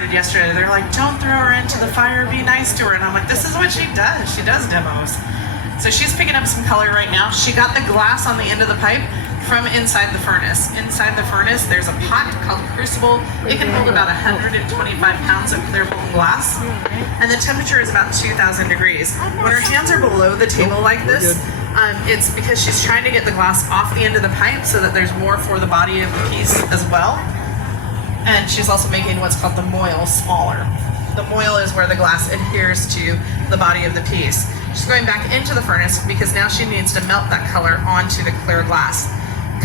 started yesterday. They're like, don't throw her into the fire, be nice to her. And I'm like, this is what she does. She does demos. So she's picking up some color right now. She got the glass on the end of the pipe from inside the furnace. Inside the furnace, there's a pot called a crucible. It can hold about 125 pounds of clear molten glass. And the temperature is about 2,000 degrees. When her hands are below the table like this, it's because she's trying to get the glass off the end of the pipe so that there's more for the body of the piece as well. And she's also making what's called the moil smaller. The moil is where the glass adheres to the body of the piece. She's going back into the furnace because now she needs to melt that color onto the clear glass.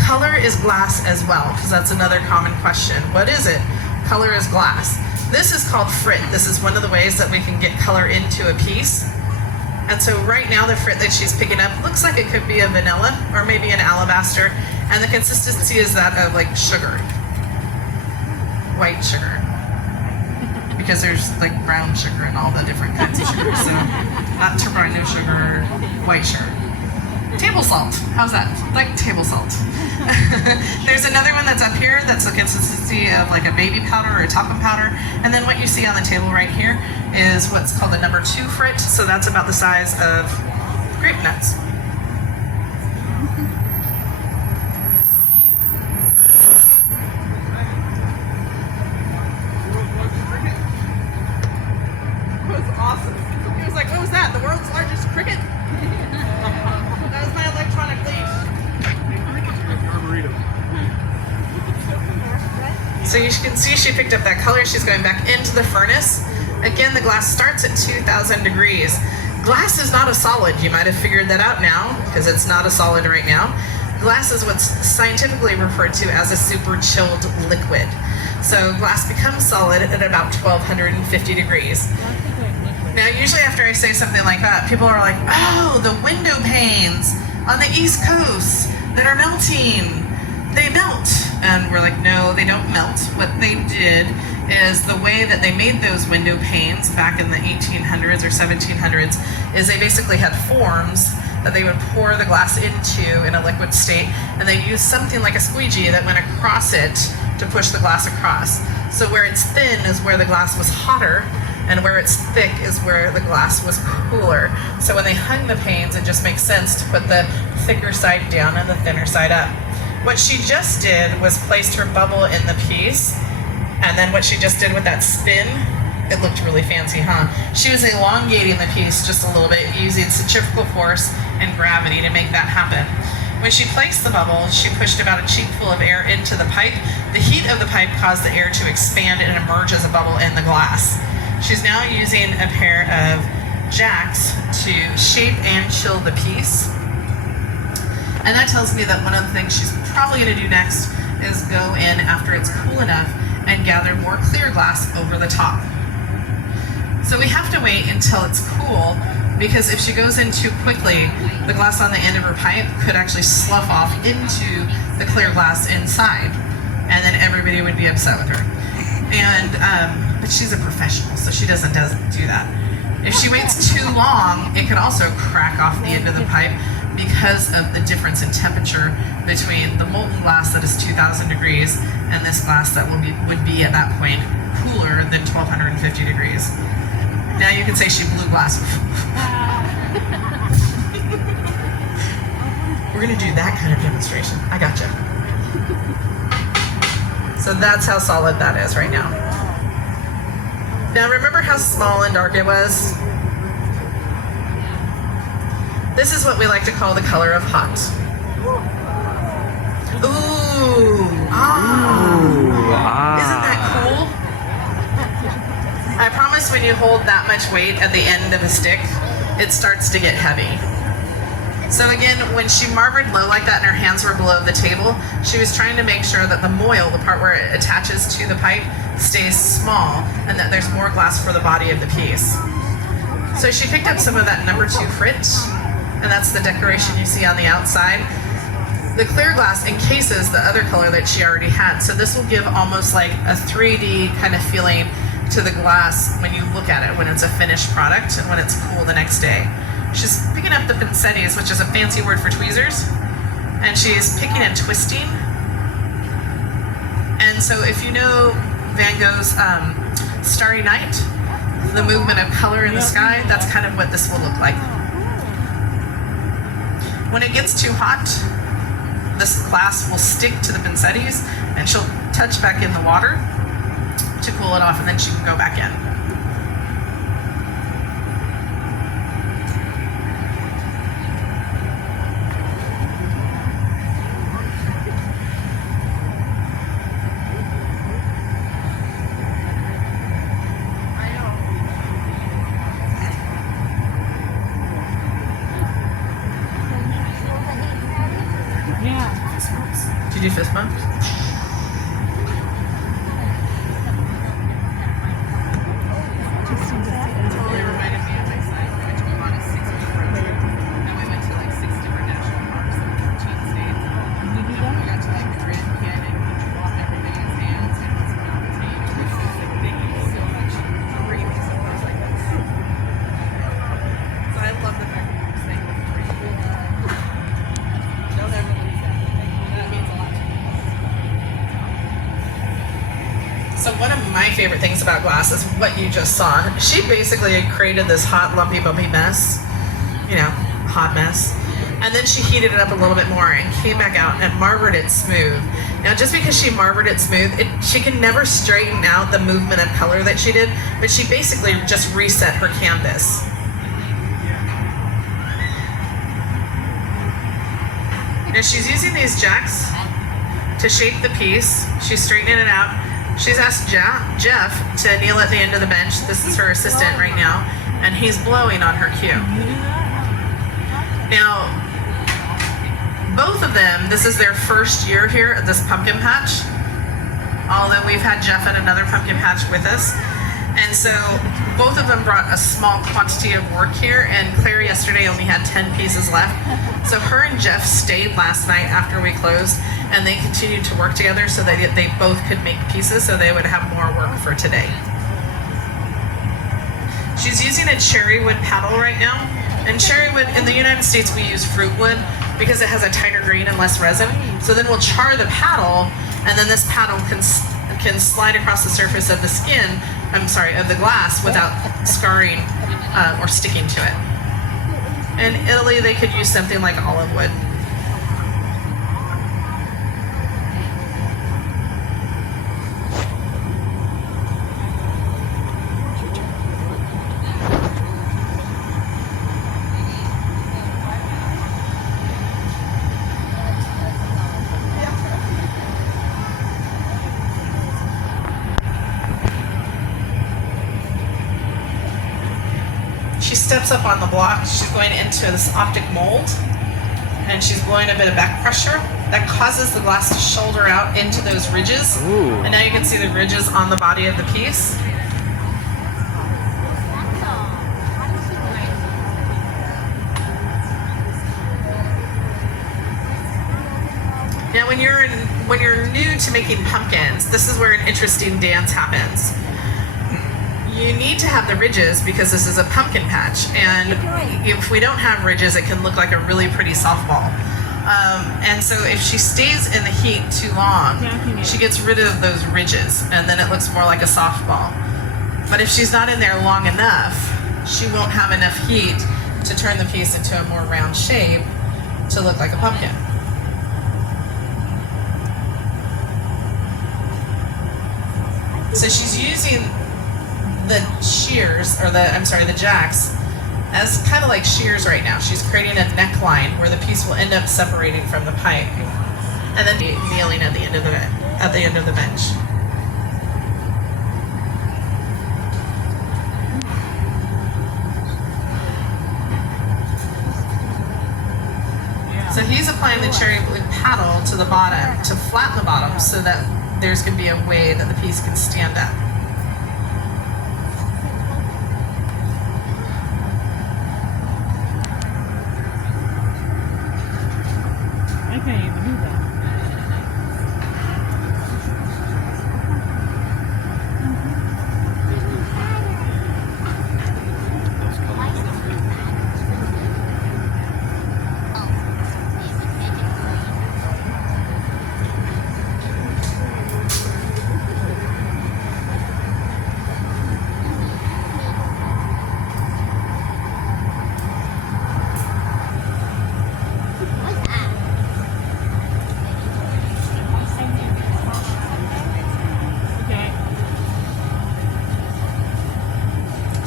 Color is glass as well, because that's another common question. What is it? Color is glass. This is called frit. This is one of the ways that we can get color into a piece. And so right now the frit that she's picking up looks like it could be a vanilla or maybe an alabaster, and the consistency is that of like sugar, white sugar. Because there's like brown sugar and all the different kinds of sugar, so not turbino sugar, white sugar. Table salt, how's that? Like table salt. There's another one that's up here that's the consistency of like a baby powder or a talcum powder, and then what you see on the table right here is what's called the number 2 frit, so that's about the size of grape nuts. So you can see she picked up that color. She's going back into the furnace. Again, the glass starts at 2,000 degrees. Glass is not a solid. You might have figured that out now because it's not a solid right now. Glass is what's scientifically referred to as a super chilled liquid. So glass becomes solid at about 1,250 degrees. Now, usually after I say something like that, people are like, oh, the window panes on the East Coast that are melting. They melt. And we're like, no, they don't melt. What they did is the way that they made those window panes back in the 1800s or 1700s is they basically had forms that they would pour the glass into in a liquid state, and they used something like a squeegee that went across it to push the glass across. So where it's thin is where the glass was hotter, and where it's thick is where the glass was cooler. So when they hung the panes, it just makes sense to put the thicker side down and the thinner side up. What she just did was placed her bubble in the piece, and then what she just did with that spin, it looked really fancy, huh? She was elongating the piece just a little bit using centrifugal force and gravity to make that happen. When she placed the bubble, she pushed about a cheekful of air into the pipe. The heat of the pipe caused the air to expand and emerge as a bubble in the glass. She's now using a pair of jacks to shape and chill the piece. And that tells me that one of the things she's probably going to do next is go in after it's cool enough and gather more clear glass over the top. So we have to wait until it's cool, because if she goes in too quickly, the glass on the end of her pipe could actually slough off into the clear glass inside, and then everybody would be upset with her. And but she's a professional, so she doesn't do that. If she waits too long, it could also crack off the end of the pipe because of the difference in temperature between the molten glass that is 2,000 degrees and this glass that would be at that point cooler than 1,250 degrees. Now you can say she blew glass. We're gonna do that kind of demonstration. I gotcha. So that's how solid that is right now. Now remember how small and dark it was? This is what we like to call the color of hot. Ooh, Isn't that cool? I promise when you hold that much weight at the end of a stick, it starts to get heavy. So again, when she marvered low like that and her hands were below the table, she was trying to make sure that the moil, the part where it attaches to the pipe, stays small and that there's more glass for the body of the piece. So she picked up some of that number 2 frit, and that's the decoration you see on the outside. The clear glass encases the other color that she already had, so this will give almost like a 3D kind of feeling to the glass when you look at it, when it's a finished product and when it's cool the next day. She's picking up the pincettes, which is a fancy word for tweezers, and she's picking and twisting. And so if you know Van Gogh's starry night, the movement of color in the sky, that's kind of what this will look like. When it gets too hot, this glass will stick to the pinsetti's and she'll touch back in the water to cool it off, and then she can go back in. Did you fist bump? Totally reminded me of my son. We went to a lot of 6-week road trip, and we went to like 6 different national parks in 14 states. We got to like the Grand Canyon, he walked everything in his hands, and it was a mountain. It was just like, thank you so much for bringing me someplace like this. So I love the fact that you're saying this for you. Don't ever lose that. That means a lot to me. So one of my favorite things about glass is what you just saw. She basically created this hot, lumpy, bumpy mess, hot mess. And then she heated it up a little bit more and came back out and marvered it smooth. Now, just because she marvered it smooth, she can never straighten out the movement of color that she did, but she basically just reset her canvas. Now, she's using these jacks to shape the piece. She's straightening it out. She's asked Jeff to kneel at the end of the bench. This is her assistant right now, and he's blowing on her cue. Now, both of them, this is their first year here at this pumpkin patch, although we've had Jeff at another pumpkin patch with us. And so both of them brought a small quantity of work here, and Claire yesterday only had 10 pieces left. So her and Jeff stayed last night after we closed, and they continued to work together so that they both could make pieces so they would have more work for today. She's using a cherry wood paddle right now. And cherry wood, in the United States, we use fruit wood because it has a tighter grain and less resin. So then we'll char the paddle, and then this paddle can slide across the surface of the of the glass without scarring or sticking to it. In Italy, they could use something like olive wood. She steps up on the block. She's going into this optic mold, and she's blowing a bit of back pressure. That causes the glass to shoulder out into those ridges. Ooh. And now you can see the ridges on the body of the piece. Now when you're new to making pumpkins, this is where an interesting dance happens. You need to have the ridges because this is a pumpkin patch, and if we don't have ridges, it can look like a really pretty softball. And so if she stays in the heat too long, she gets rid of those ridges, and then it looks more like a softball. But if she's not in there long enough, she won't have enough heat to turn the piece into a more round shape to look like a pumpkin. So she's using the shears, or the jacks, as kind of like shears right now. She's creating a neckline where the piece will end up separating from the pipe, and then kneeling at the end of the bench. So he's applying the cherry wood paddle to the bottom to flatten the bottom so that there's going to be a way that the piece can stand up. I can't even do that.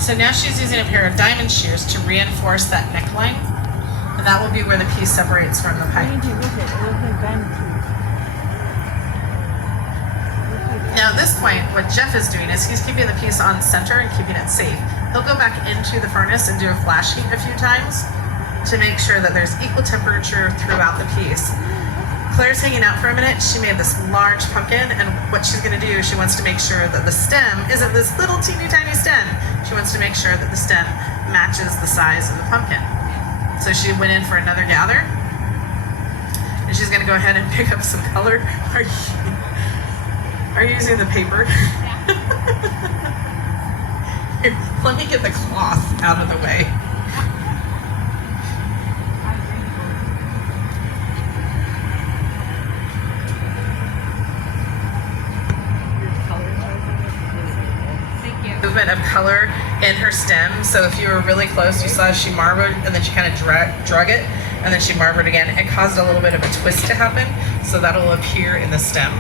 So now she's using a pair of diamond shears to reinforce that neckline, and that will be where the piece separates from the I pipe. need to look at it. It looks like diamond shoes. Now at this point, what Jeff is doing is he's keeping the piece on center and keeping it safe. He'll go back into the furnace and do a flash heat a few times to make sure that there's equal temperature throughout the piece. Claire's hanging out for a minute. She made this large pumpkin, and what she's gonna do, she wants to make sure that the stem isn't this little teeny tiny stem. She wants to make sure that the stem matches the size of the pumpkin. So she went in for another gather, and she's gonna go ahead and pick up some color. Are you using the paper? Here, let me get the cloth out of the way. Movement of color in her stem. So if you were really close, you saw she marbled and then she kind of drug it and then she marbled again. It caused a little bit of a twist to happen, so that'll appear in the stem.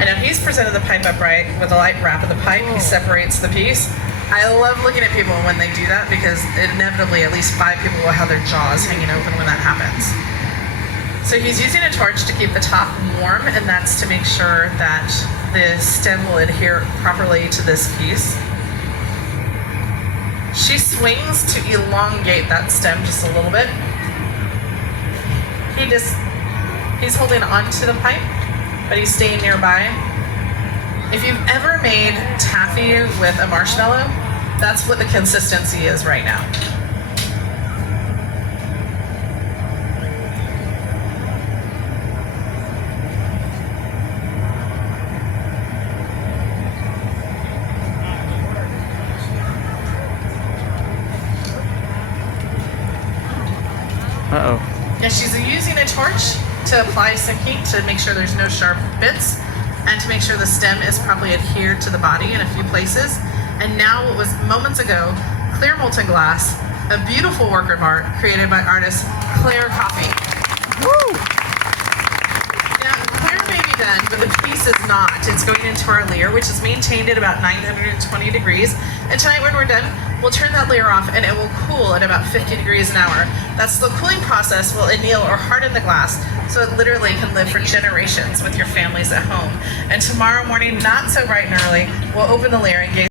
And now he's presented the pipe upright with a light wrap of the pipe. He separates the piece. I love looking at people when they do that because inevitably at least 5 people will have their jaws hanging open when that happens. So he's using a torch to keep the top warm, and that's to make sure that the stem will adhere properly to this piece. She swings to elongate that stem just a little bit. He's holding on to the pipe, but he's staying nearby. If you've ever made taffy with a marshmallow, that's what the consistency is right now. Uh-oh. Now she's using a torch to apply some heat to make sure there's no sharp bits and to make sure the stem is properly adhered to the body in a few places. And now what was moments ago, clear molten glass, a beautiful work of art created by artist Claire Coffey. Woo! Now Claire may be done, but the piece is not. It's going into our layer, which is maintained at about 920 degrees. And tonight when we're done, we'll turn that layer off and it will cool at about 50 degrees an hour. That's the cooling process will anneal or harden the glass so it literally can live for generations with your families at home. And tomorrow morning, not so bright and early, we'll open the layer and gaze